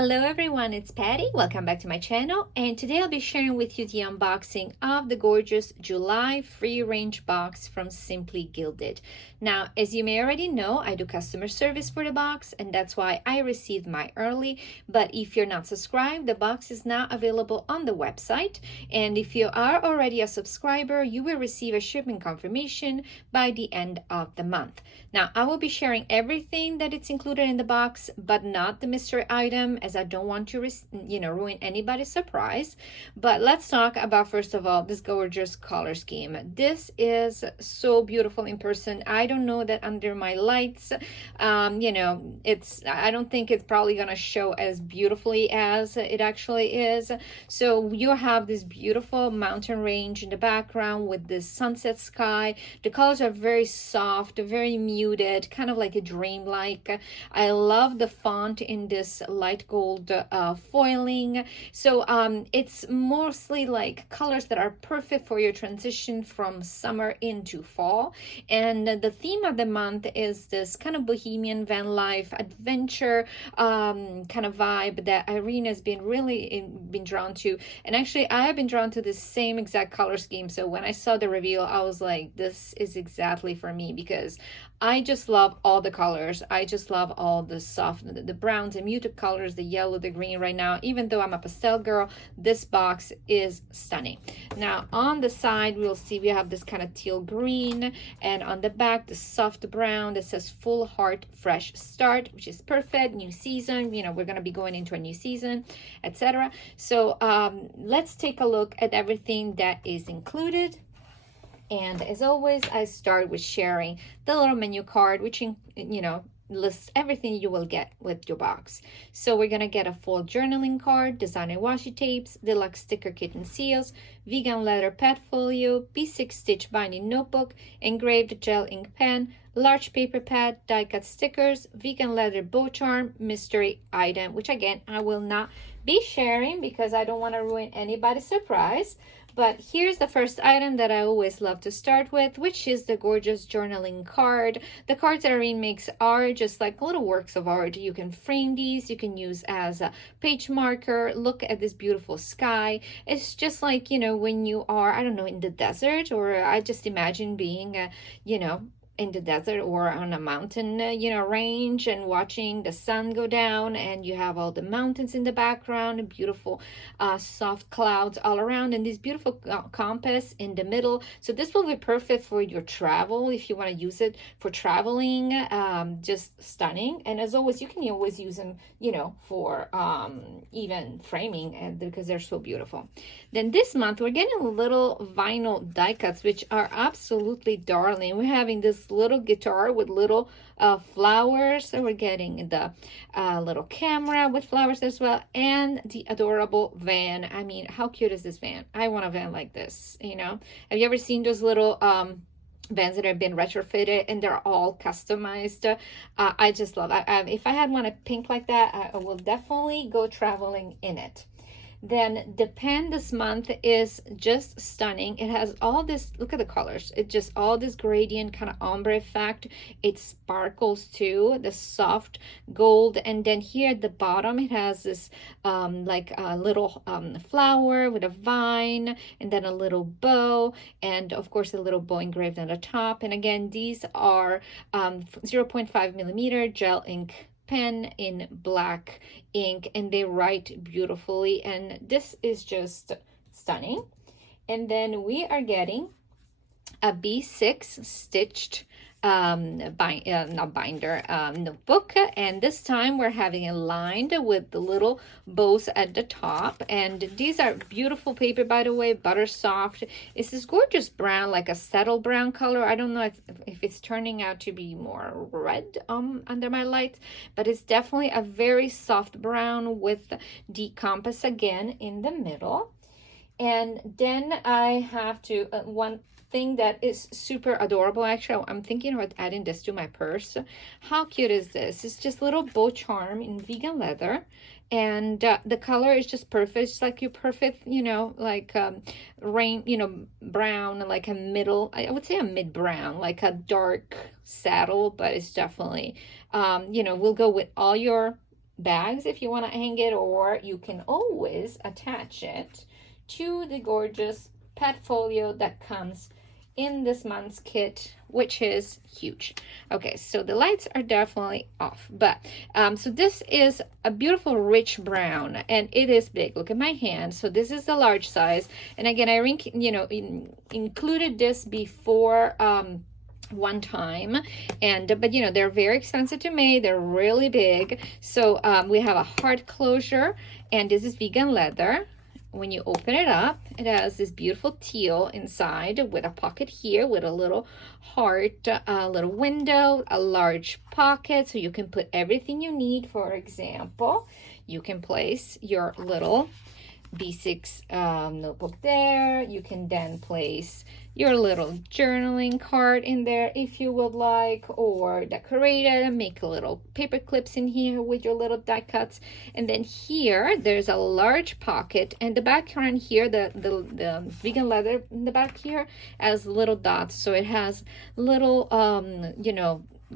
Hello everyone, it's Patty. Welcome back to my channel, and today I'll be sharing with you the unboxing of the gorgeous July free range box from Simply Gilded. Now, as you may already know, I do customer service for the box, and that's why I received my early. But if you're not subscribed, the box is now available on the website, and if you are already a subscriber, you will receive a shipment confirmation by the end of the month. Now, I will be sharing everything that it's included in the box, but not the mystery item, as I don't want to ruin anybody's surprise. But let's talk about, first of all, this gorgeous color scheme. This is so beautiful in person. I don't know that under my lights, I don't think it's probably gonna show as beautifully as it actually is. So you have this beautiful mountain range in the background with this sunset sky. The colors are very soft, very muted, kind of like a dreamlike. I love the font in this light gold foiling. So it's mostly like colors that are perfect for your transition from summer into fall. And the theme of the month is this kind of bohemian van life adventure kind of vibe that Irene has been really been drawn to. And actually, I have been drawn to the same exact color scheme. So when I saw the reveal, I was like, this is exactly for me, because I just love all the colors. I just love all the soft, the browns and muted colors, the yellow, the green right now. Even though I'm a pastel girl, this box is stunning. Now, on the side, we'll see we have this kind of teal green, and on the back, the soft brown that says Full Heart Fresh Start, which is perfect. New season, we're going to be going into a new season, etc. So let's take a look at everything that is included. And as always, I start with sharing the little menu card, which, lists everything you will get with your box. So we're going to get a full journaling card, designer washi tapes, deluxe sticker kit and seals, vegan leather pad folio, B6 stitch binding notebook, engraved gel ink pen, large paper pad, die cut stickers, vegan leather bow charm, mystery item, which again, I will not be sharing because I don't want to ruin anybody's surprise. But here's the first item that I always love to start with, which is the gorgeous journaling card. The cards that Irene makes are just like little works of art. You can frame these, you can use as a page marker. Look at this beautiful sky. It's just like, when you are, I don't know, in the desert, or I just imagine being, in the desert or on a mountain, range, and watching the sun go down, and you have all the mountains in the background, and beautiful soft clouds all around, and this beautiful compass in the middle. So this will be perfect for your travel if you want to use it for traveling. Just stunning. And as always, you can always use them, for even framing, and because they're so beautiful. Then this month we're getting little vinyl die cuts, which are absolutely darling. We're having this little guitar with little flowers. So we're getting the little camera with flowers as well, and the adorable van. I mean, how cute is this van? I want a van like this. Have you ever seen those little vans that have been retrofitted and they're all customized? I just love it. If I had one pink like that, I will definitely go traveling in it. Then the pen this month is just stunning. It has all this, look at the colors. It just all this gradient kind of ombre effect. It sparkles too, the soft gold. And then here at the bottom, it has this like a little flower with a vine, and then a little bow, and of course a little bow engraved on the top. And again, these are 0.5 millimeter gel ink pen in black ink, and they write beautifully, and this is just stunning. And then we are getting a B6 stitched notebook, and this time we're having it lined with the little bows at the top. And these are beautiful paper, by the way, butter soft. It's this gorgeous brown, like a settle brown color. I don't know if it's turning out to be more red under my lights, but it's definitely a very soft brown with the compass again in the middle. And then I have to one thing that is super adorable. Actually, I'm thinking about adding this to my purse. How cute is this? It's just little bow charm in vegan leather, and the color is just perfect. It's like your perfect, like brown, like a middle, I would say a mid brown, like a dark saddle, but it's definitely will go with all your bags if you want to hang it, or you can always attach it to the gorgeous pet folio that comes in this month's kit, which is huge. Okay, so the lights are definitely off, but so this is a beautiful rich brown, and it is big. Look at my hand. So this is the large size, and again, I included this before one time, and but they're very expensive to make. They're really big. So we have a hard closure, and this is vegan leather. When you open it up, it has this beautiful teal inside with a pocket here with a little heart, a little window, a large pocket, so you can put everything you need. For example, you can place your little B6 notebook there. You can then place your little journaling card in there if you would like, or decorate it and make a little paper clips in here with your little die cuts. And then here there's a large pocket, and the background here, the vegan leather in the back here has little dots, so it has little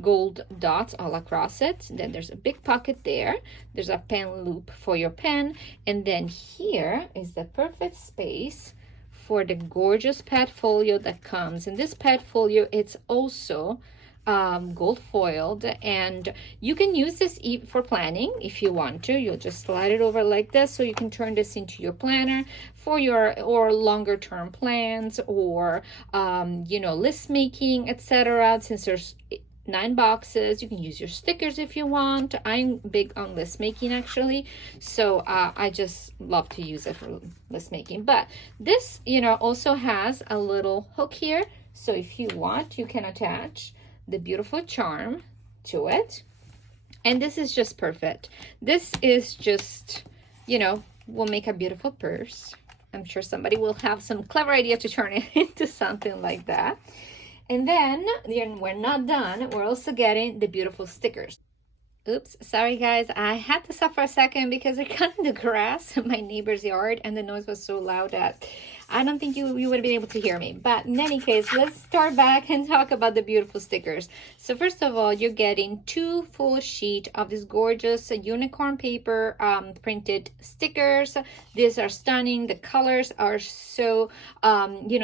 gold dots all across it. Then there's a big pocket there. There's a pen loop for your pen, and then here is the perfect space for the gorgeous pet folio that comes. And this pet folio, it's also gold foiled, and you can use this for planning if you want to. You'll just slide it over like this, so you can turn this into your planner for your or longer term plans, or list making, etc. Since there's 9 boxes, you can use your stickers if you want. I'm big on list making actually, so I just love to use it for list making. But this also has a little hook here, so if you want, you can attach the beautiful charm to it, and this is just perfect. This is just will make a beautiful purse. I'm sure somebody will have some clever idea to turn it into something like that. And then we're not done. We're also getting the beautiful stickers. Oops, sorry guys, I had to stop for a second because we're cutting the grass in my neighbor's yard, and the noise was so loud that I don't think you would have been able to hear me. But in any case, let's start back and talk about the beautiful stickers. So first of all, you're getting 2 full sheet of this gorgeous unicorn paper printed stickers. These are stunning. The colors are so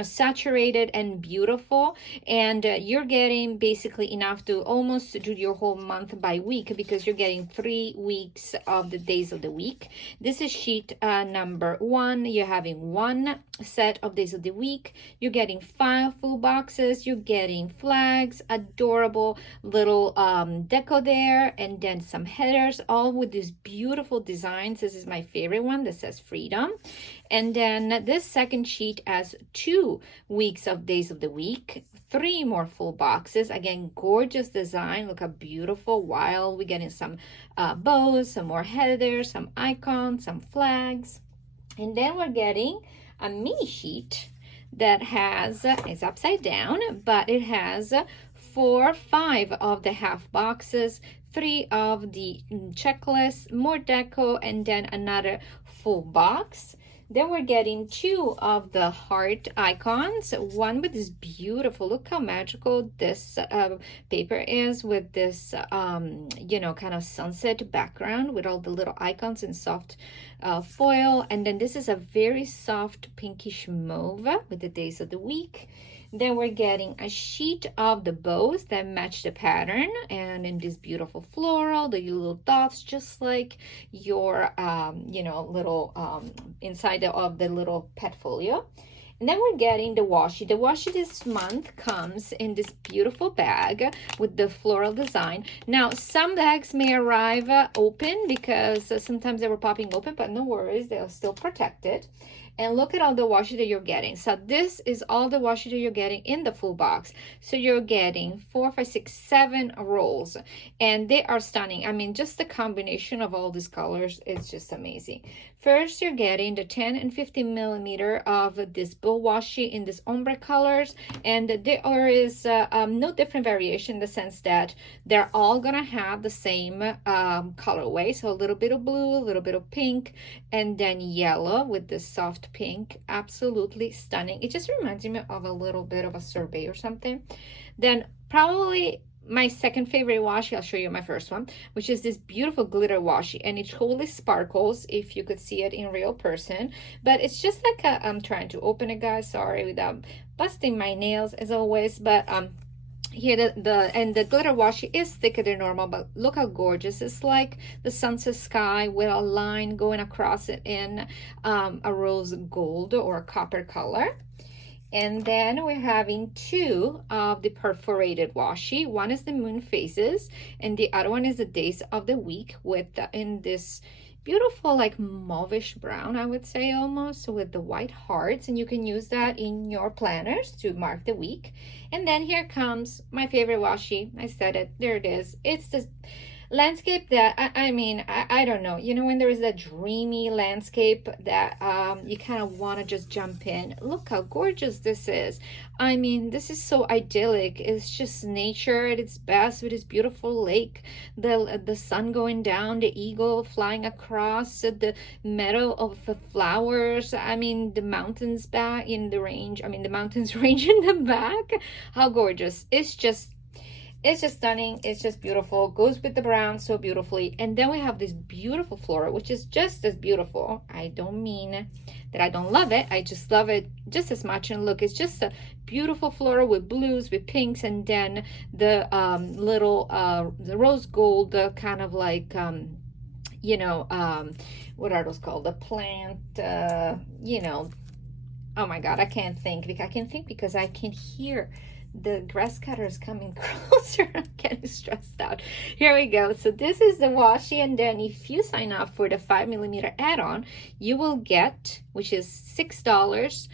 saturated and beautiful, and you're getting basically enough to almost do your whole month by week, because you're getting 3 weeks of the days of the week. This is sheet number 1. You're having 1 set of days of the week. You're getting 5 full boxes. You're getting flags, adorable little deco there, and then some headers, all with these beautiful designs. This is my favorite one that says freedom. And then this second sheet has 2 weeks of days of the week, 3 more full boxes. Again, gorgeous design. Look how beautiful. While we're getting some bows, some more headers, some icons, some flags. And then we're getting a mini sheet that has, it's upside down, but it has 5 of the half boxes, 3 of the checklists, more deco, and then another full box. Then we're getting 2 of the heart icons, one with this beautiful, look how magical this paper is, with this kind of sunset background with all the little icons in soft foil. And then this is a very soft pinkish mauve with the days of the week. Then we're getting a sheet of the bows that match the pattern, and in this beautiful floral, the little dots, just like your little inside of the little pet folio. And then we're getting the washi. The washi this month comes in this beautiful bag with the floral design. Now, some bags may arrive open because sometimes they were popping open, but no worries, they're still protected. And look at all the washi that you're getting. So this is all the washi that you're getting in the full box. So you're getting 4, 5, 6, 7 rolls, and they are stunning. I mean, just the combination of all these colors is just amazing. First, you're getting the 10 and 15 millimeter of this bow washi in this ombre colors, and there is no different variation in the sense that they're all gonna have the same colorway. So a little bit of blue, a little bit of pink, and then yellow with this soft pink. Absolutely stunning. It just reminds me of a little bit of a sorbet or something. Then probably my second favorite washi, I'll show you my first one, which is this beautiful glitter washi, and it totally sparkles if you could see it in real person. But it's just like a, I'm trying to open it, guys, sorry, without busting my nails as always. But here the glitter washi is thicker than normal, but look how gorgeous. It's like the sunset sky with a line going across it in a rose gold or copper color. And then we're having two of the perforated washi. One is the moon phases, and the other one is the days of the week with in this beautiful like mauvish brown, I would say, almost, with the white hearts, and you can use that in your planners to mark the week. And then here comes my favorite washi. I said it, there it is. It's this landscape that I mean, I don't know, you know, when there is a dreamy landscape that you kind of want to just jump in. Look how gorgeous this is. I mean, this is so idyllic. It's just nature at its best, with this beautiful lake, the sun going down, the eagle flying across, the meadow of the flowers. I mean, the mountains back in the range. I mean, the mountains range in the back. How gorgeous. It's just stunning. It's just beautiful. Goes with the brown so beautifully. And then we have this beautiful floral, which is just as beautiful. I don't mean that I don't love it. I just love it just as much. And look, it's just a beautiful floral with blues, with pinks, and then the little the rose gold, kind of like you know, what are those called? The plant, you know. Oh my God, I can't think. I can think because I can hear the grass cutter is coming closer. I'm getting stressed out. Here we go. So this is the washi, and then if you sign up for the 5mm add-on, you will get, which is $6,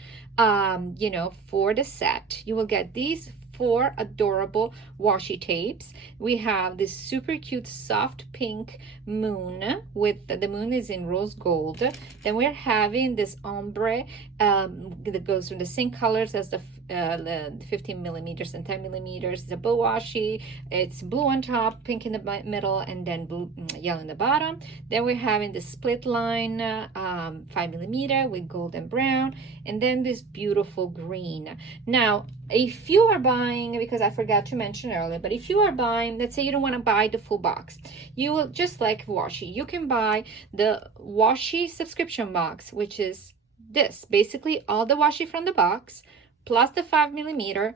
you know, for the set. You will get these 4 adorable washi tapes. We have this super cute soft pink moon with the moon is in rose gold. Then we're having this ombre that goes from the same colors as the 15mm and 10mm. The bow washi, it's blue on top, pink in the middle, and then blue, yellow in the bottom. Then we're having the split line 5mm with gold and brown, and then this beautiful green. Now, if you are buying, because I forgot to mention earlier, but if you are buying, let's say you don't want to buy the full box, you will, just like washi, you can buy the washi subscription box, which is this, basically all the washi from the box, plus the 5mm,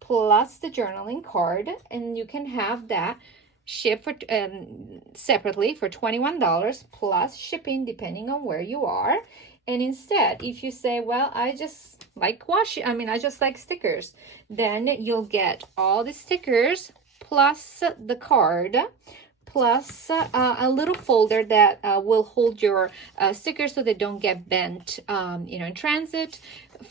plus the journaling card, and you can have that shipped for separately for $21 plus shipping depending on where you are. And instead, if you say, well, I just like washi, I mean, I just like stickers, then you'll get all the stickers plus the card, plus a little folder that will hold your stickers so they don't get bent, you know, in transit,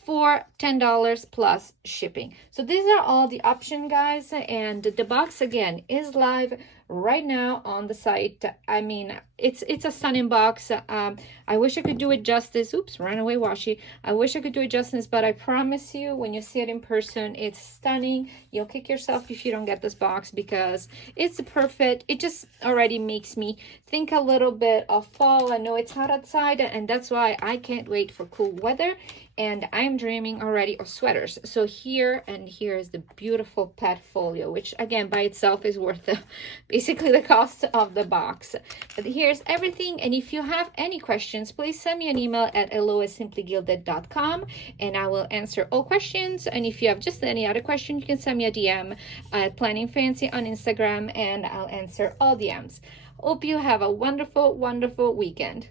for $10 plus shipping. So these are all the options, guys, and the box again is live right now on the site. I mean, it's a stunning box. I wish I could do it justice. Oops, ran away washi. I wish I could do it justice, but I promise you, when you see it in person, it's stunning. You'll kick yourself if you don't get this box, because it's perfect. It just already makes me think a little bit of fall. I know it's hot outside, and that's why I can't wait for cool weather, and I'm dreaming already of sweaters. So here is the beautiful pet folio, which again by itself is worth basically the cost of the box. But here's everything, and if you have any questions, please send me an email at hello@simplygilded.com, and I will answer all questions. And if you have just any other question, you can send me a DM at Planningfancy on Instagram, and I'll answer all DMs. Hope you have a wonderful, wonderful weekend.